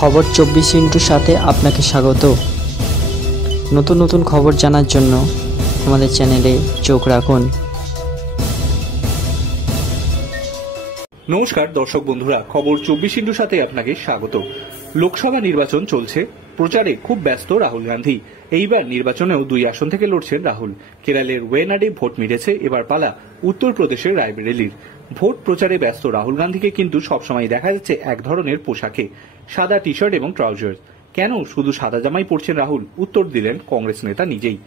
খবর 24 সাথে আপনাকে স্বাগত। নতুন নতুন খবর জানার জন্য আমাদের চ্যানেলে চোখ রাখুন। নমস্কার দর্শক বন্ধুরা, খবর 24 সাথে আপনাকে স্বাগত। লোকসভা নির্বাচন চলছে, প্রচারে খুব ব্যস্ত রাহুল গান্ধী। এইবার নির্বাচনেও 2 আসন থেকে লড়ছেন রাহুল। কেরলের ওয়েনাডে ভোট মিটেছে, এবার পালা উত্তরপ্রদেশের রায়বেরেলির। ভোট প্রচারে ব্যস্ত রাহুল গান্ধীকে কিন্তু সবসময় দেখা যাচ্ছে এক ধরনের পোশাকে, সাদা টি শার্ট এবং ট্রাউজার। কেন শুধু সাদা জামাই পরছেন রাহুল? উত্তর দিলেন কংগ্রেস নেতা নিজেই।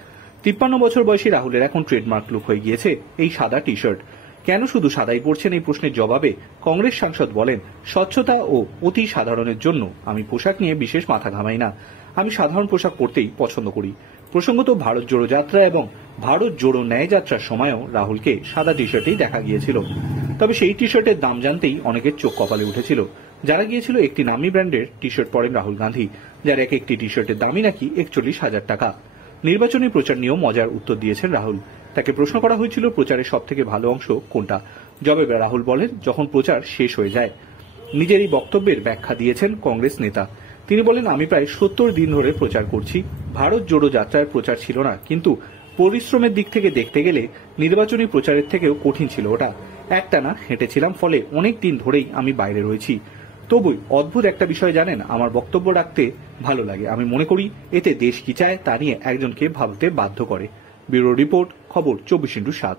53 বছর বয়সী রাহুলের এখন ট্রেডমার্ক লুক হয়ে গিয়েছে এই সাদা টি শার্ট। কেন শুধু সাদাই পরছেন এই প্রশ্নের জবাবে কংগ্রেস সাংসদ বলেন, স্বচ্ছতা ও অতি সাধারণের জন্য আমি পোশাক নিয়ে বিশেষ মাথা ঘামাই না। আমি সাধারণ পোশাক পরতেই পছন্দ করি। প্রসঙ্গত, ভারত জোড়ো যাত্রা এবং ভারত জোড়ো ন্যায় যাত্রার সময়ও রাহুলকে সাদা টি শার্টেই দেখা গিয়েছিল। তবে সেই টি শার্টের দাম জানতেই অনেকের চোখ কপালে উঠেছিল। যারা গিয়েছিল একটি নামি ব্র্যান্ডের টি শার্ট পরেন রাহুল গান্ধী, যার এক একটি টি শার্টের দামই নাকি 41,000 টাকা। নির্বাচনী প্রচার নিয়েও মজার উত্তর দিয়েছেন রাহুল। তাকে প্রশ্ন করা হয়েছিল প্রচারের সব থেকে ভালো অংশ কোনটা। জবাবে রাহুল বলেন, যখন প্রচার শেষ হয়ে যায়। নিজের এই বক্তব্যের ব্যাখ্যা দিয়েছেন কংগ্রেস নেতা। তিনি বলেন, আমি প্রায় 70 দিন ধরে প্রচার করছি। ভারত জোড়ো যাত্রার প্রচার ছিল না, কিন্তু পরিশ্রমের দিক থেকে দেখতে গেলে নির্বাচনী প্রচারের থেকেও কঠিন ছিল ওটা। একটানা হেঁটেছিলাম, ফলে অনেক দিন ধরেই আমি বাইরে রয়েছি। তবুই অদ্ভুত একটা বিষয় জানেন, আমার বক্তব্য রাখতে ভালো লাগে। আমি মনে করি এতে দেশ কি চায় তা নিয়ে একজনকে ভাবতে বাধ্য করে। ব্যুরো রিপোর্ট, খবর 24/7।